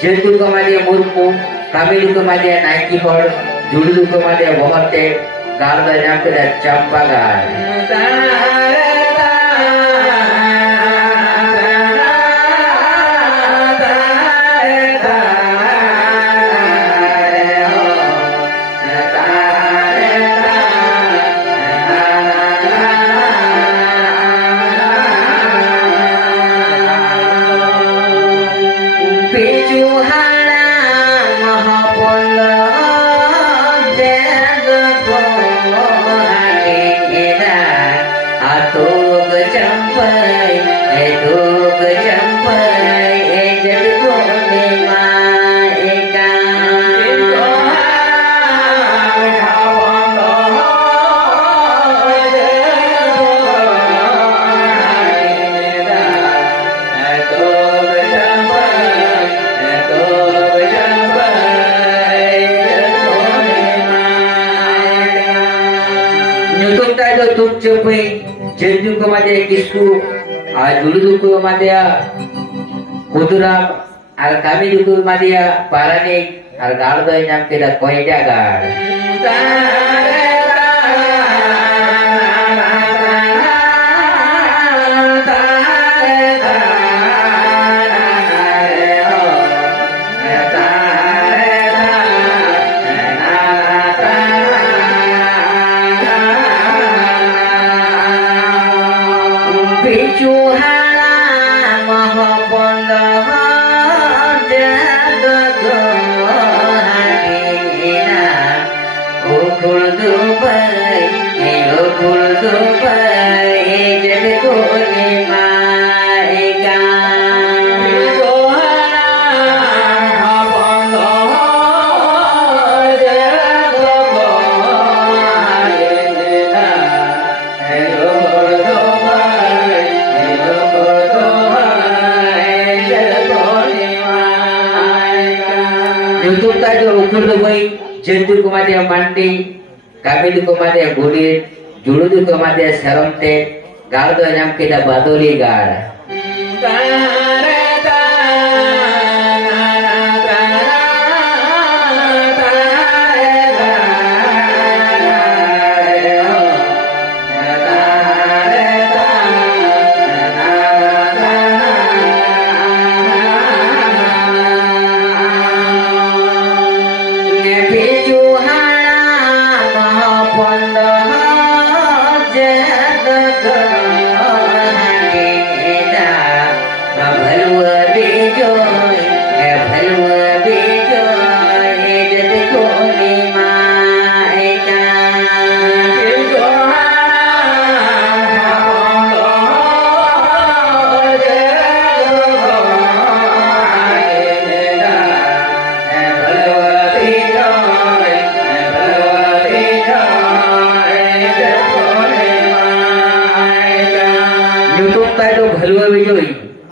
Jentuko Madia Murku, Kamiluko Madia Nike Hord, Juluko Madia Bohate, Garda Yampeda Champagar. Cepai jenju kemadya kisku, dulu kemadya kuduram, kami dulu kemadya paranik, gardo yang tidak kau jaga. Jentu kemadya mandi, kami du kemadya gulir, julu du kemadya seromte, gardo yang kita badoli gar.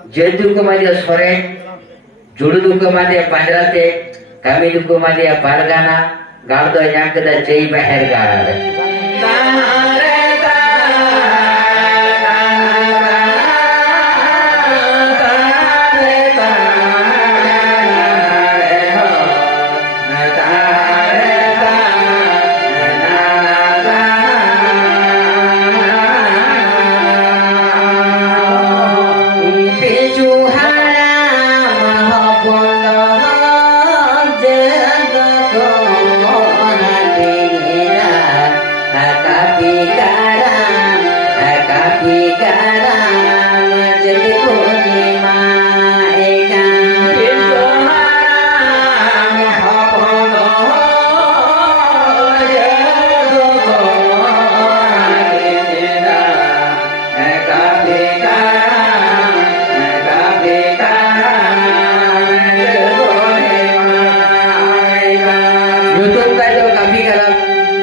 Jentu kemadya sore, julu kemadya pandrate, kami kemadya pargana, gardo yang kita cai bahergar.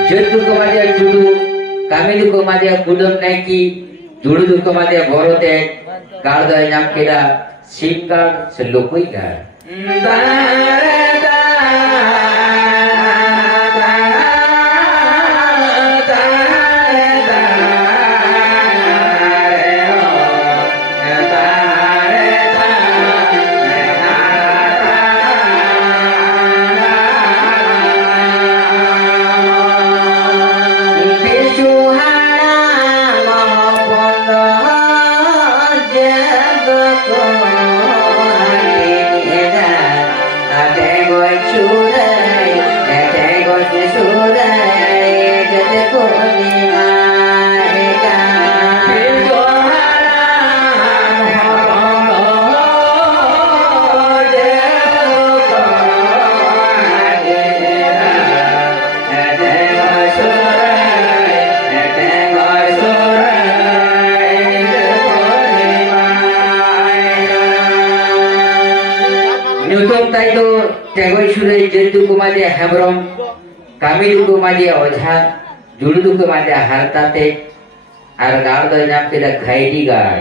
Jentu kemadya judu, kami du kemadya gudam naiki, julu du kemadya borote, gardo yang kita singkar selukui gar. nyutung tay do tegoi sure jentu kumade hebrom kami du kumade ojha julu du kumade hartate ar gal do nyam kida khaidi gal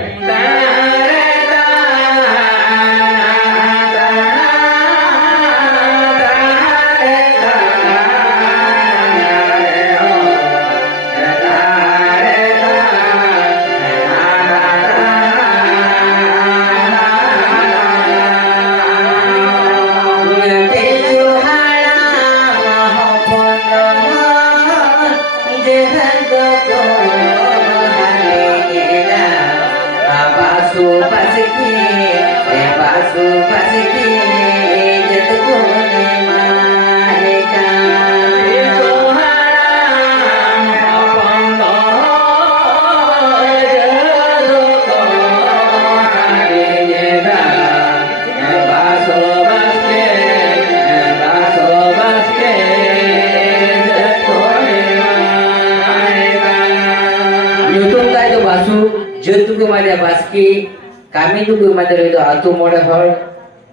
jentu kumade baski kami du kumade do atu mode hol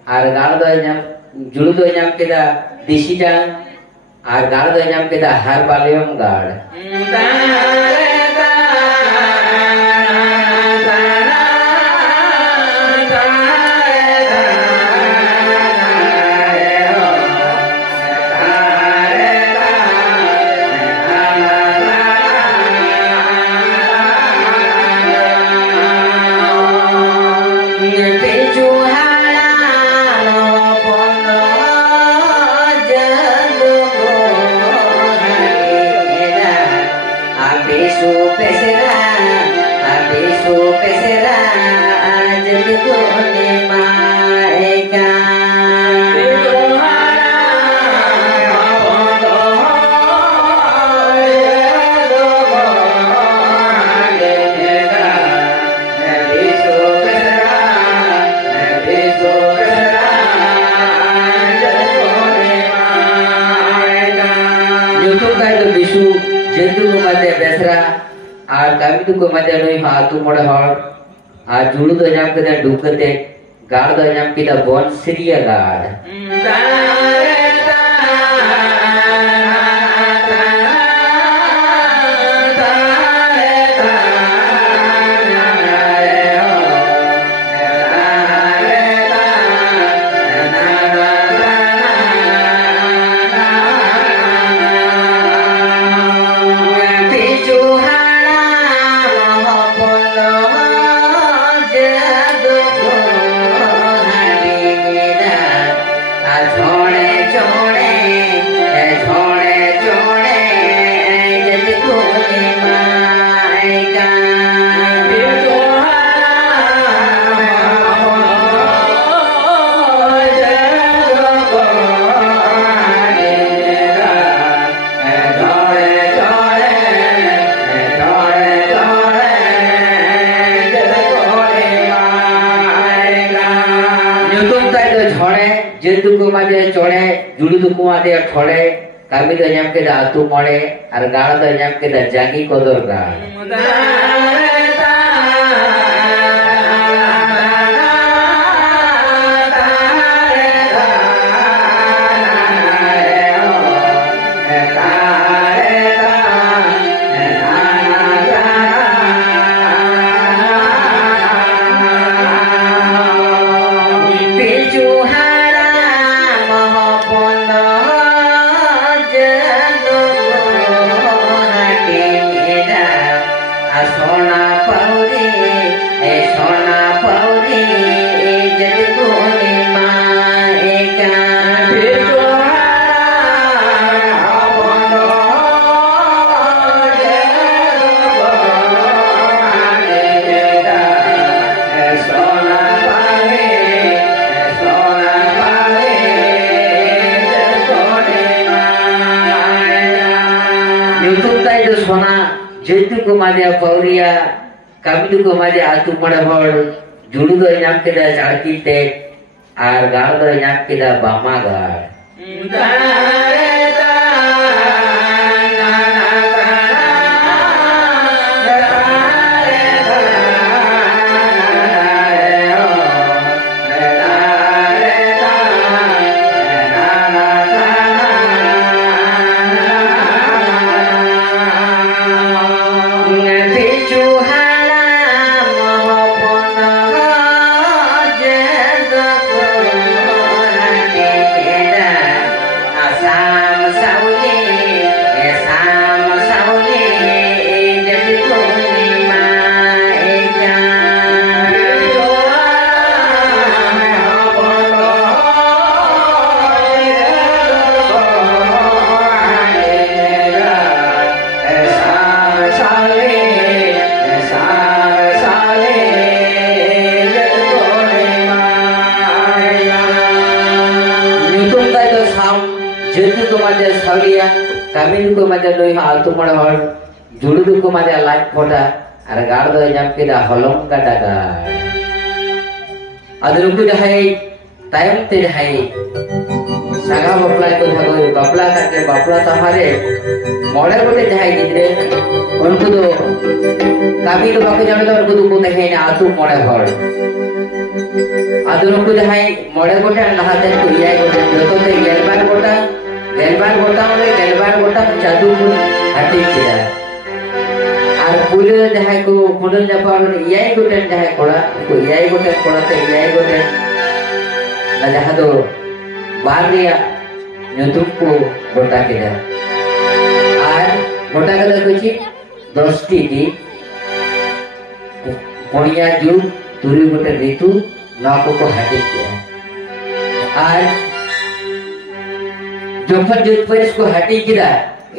ar gal do nyam julu do nyam keda disijang ar gal do nyam keda har balium gal jentu kumade besra ar kami du kumade noi atu mode hol ar julu do nyam keda dukate gal do nyam keda bon siria gal jentu kumade chore julu du kumade thore kami do nyam keda atu mode ar gal do nyam keda jangi kodor gal jentu kumade pauria kami du kumade atu mode hol julu do nyam keda jalki te ar gal do nyam keda bama gal मादे सावलिया कामिन को मादे लोई आतु मोड़ हर जुड़ू को मादे light फोटा और गाड़ दो जाम केदा हलम का दागा अदरुकु जहाई तायम ते जहाई सागा बपला को जागो बपला करके बपला सहारे मोड़े गोटे जहाई गिद्रे उनको तो कामी तो बाको जाने तो उनको तो को देखे ना आतु मोड़े हर अदरुकु जहाई मोड़े गोटे लहाते को इयाई गोटे जो तो गेलबार गोटा में गेलबार गोटा जादू हटी किया और पूरे जहां को पुनर जापा इयाई गोटे जहां कोड़ा को इयाई गोटे कोड़ा ते इयाई गोटे ना जहां तो बार रिया ᱧᱩᱛᱩᱢ को गोटा किया और गोटा कदा कुछ 10 टी दी पुनिया जुग तुरी गोटे ऋतु ना को हटी किया और जोखन जुग परिस को हटी किया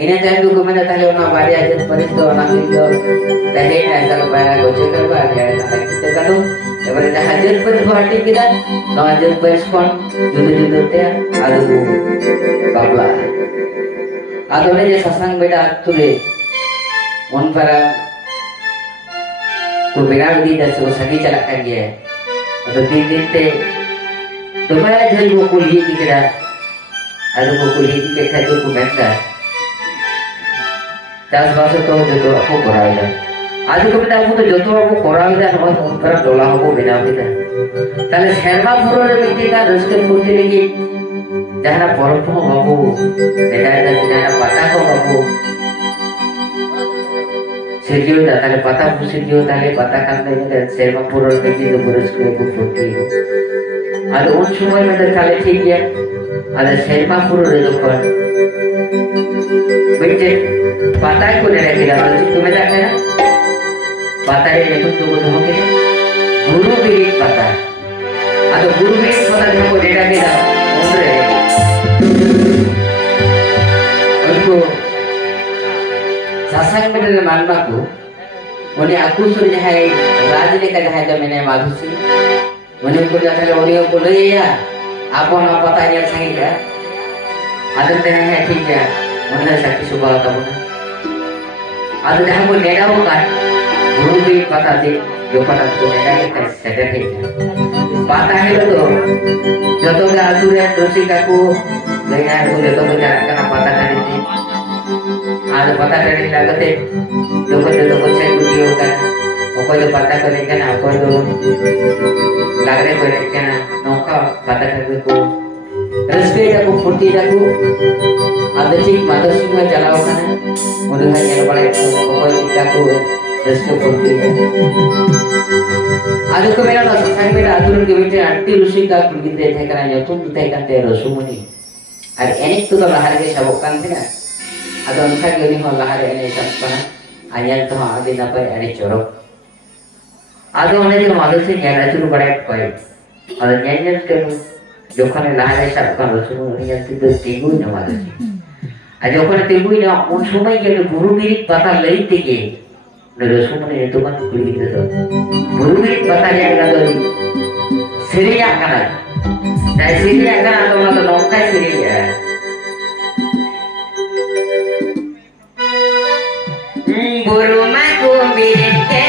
इन्हें टाइम को मैंने ताले उना बारिया जुग परिस तो ना किलो तहे ना ऐसा पाया गोचे करवा गया ना किते करो एबारे जहां जुग परिस को हटी किया ना जुग परिस कोन जुद ते आदु बाबला आदोने जे सत्संग बेटा तुले उन पर को बिना विधि दस वो सगी चला कर गया तो दिन ते दोबारा जल वो कुली दिखरा आदु को कुली के खाजो को बैठा 10 वर्ष तो जो आपको कराया आदु को बेटा आपको तो जो तो आपको कराया हम उन पर डोला को बिना विधि ताले शर्मा पुरो रे मिट्टी का रस्ते फुर्ती लगी जहां परपो बाबू बेटा जहां पता को बाबू सेजियो ताले पता पुसियो ताले पता करने में शर्मा पुरो रे मिट्टी तो पुरुष को फुर्ती और उन समय में तो ताले ठीक है और शर्मा पुरो रे जो पर बेटे पता को ले रखिला तो तुम्हें जाके ना पता है ये तुम तो हो के गुरु भी पता और गुरु भी पता को डेटा के ना उनरे उनको सासंग में मानना को उन्हें आकुसुर जहाँ राज लेकर जहाँ जब मैंने माधुसी उन्हें को जाकर उन्हें को ले या आपको ना पता नहीं सही क्या आदत है ठीक है उन्हें शक्ति सुबह का बोला आदत जहाँ को लेना होगा गुरु भी पता दे जो पता को लेना के सेट है पता है तो जो तो का आदुर है दोषी का को लेना है जो तो जाना करना पता करेंगे आज पता करने लगते जो को से कुछ होगा कोई तो पता करेगा ना कोई तो लग रहे करेगा ना नौका पता करने को रस्ते जाको फुर्ती जाको आदि ठीक माधुसी में चलाओ करना उन्हें ये बड़े कोई चिंता को रस्ते फुर्ती आज को मेरा ना संसार में आदुर के बेटे आंटी ऋषि का कुल गिनते थे करना जो तुम गिनते करते रसुमनी और एनिक तो लहर के सबक कान थे ना अदो उनका के उन्हीं हो लहर एने सब पना आयन तो आदि ना पर एने चोरो आदो उन्हें जो माधुसी न्याय शुरू बड़े कोई और न्याय के जो खाने लहर सब का रसुमनी न्याय तो तीगु न माधुसी आज जो खाने तीगु न उन समय के गुरु गिरी पता लई तीगे न रसुमनी तो मन कुली गिरी तो गुरु गिरी पता जाएगा तो सिरिया करना चाहे सिरिया करना तो ना तो नौका सिरिया गुरु माँ को मेरे के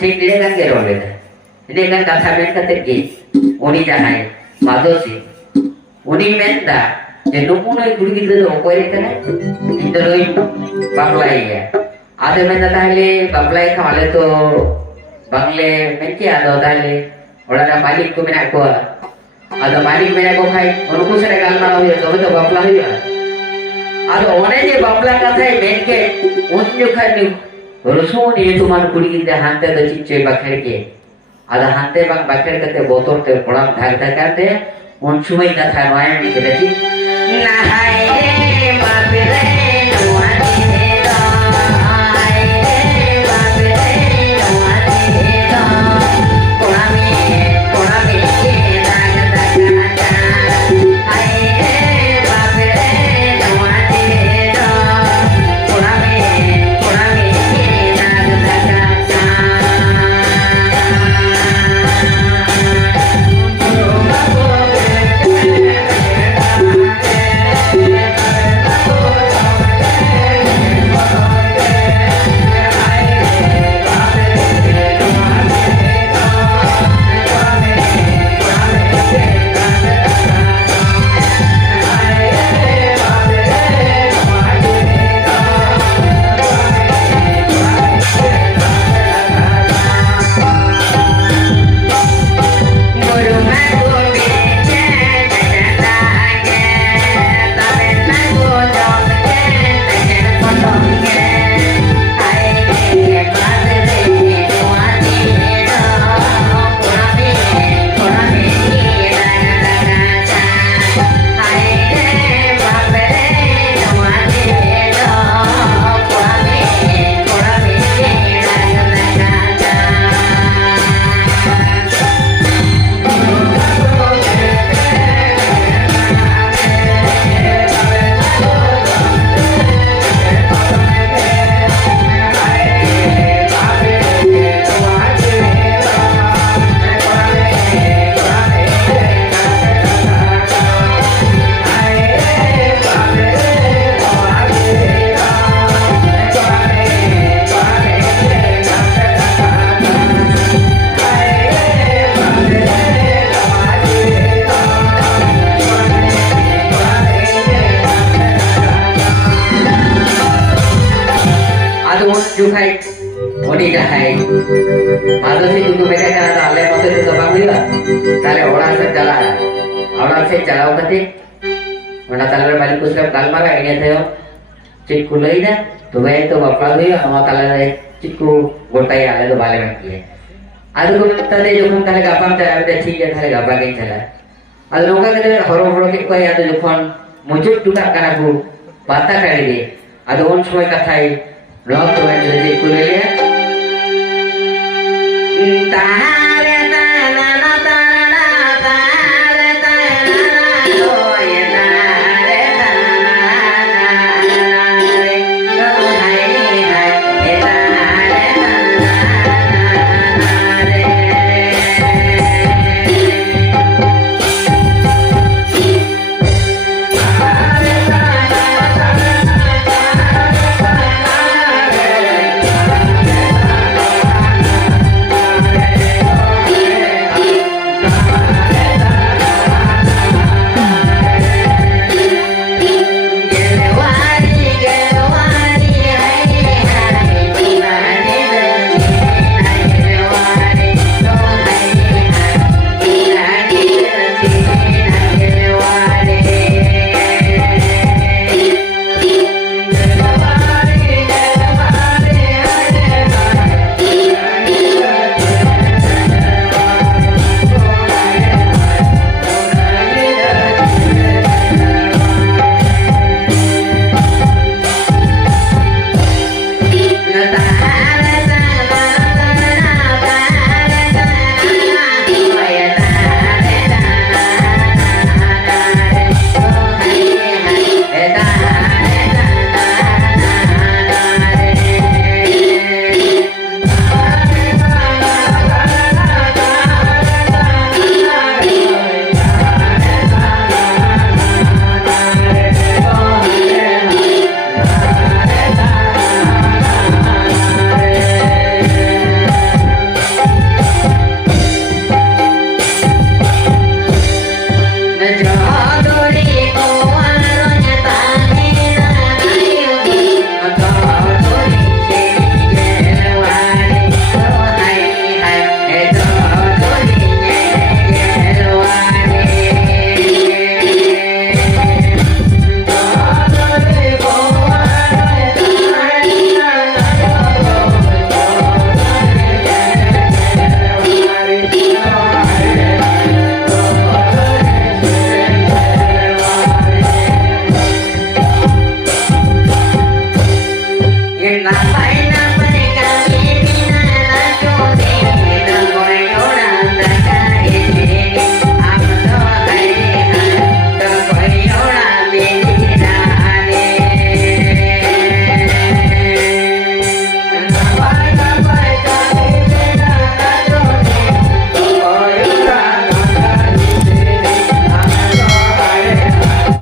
ठीक लेकर के रोले लेकर कथा में कते की उन्हीं जाना है माधोसी उन्हीं में दा जे नुपुनो कुड़ी गिद्रे तो कोई रहता है इधर ही बापलाई है आधे में जाता है ले बापलाई खाले तो बंगले में क्या दो दाले और ना मालिक को मिला को आधे मालिक मिला को खाई उनको से निकाल मारा हुआ तो बापला हुआ आधे उन्हें जे बापला का था में के उन जो खाई रसुमनी ये तुम्हारे कुड़ी गिद्रे हांते तो चिच्चे बखेर के आधा हांते बंग बखेर करते बोतल ते पड़ा ढाक ढकाते उन समय का था नया में के दची नहाए रे बाप रे नवानी रो नहाए रे बाप रे नवानी रो कोना में के दाग दागा आए रे बाप रे नवानी रो कोना में के दाग दागा से चलाव कते mana talar balik kusrap galmara ini tayo cik kulai dah tu baik tu bapa tu ya nama talar cikku gotai ada tu balik lagi ada tu tadi jokon kali gapam cala ada cik ya kali gapam yang cala ada orang kata horo ke kau ada jokon mujud juga kan aku bata kali deh ada orang semua katai blog tu yang jadi kulai ya entah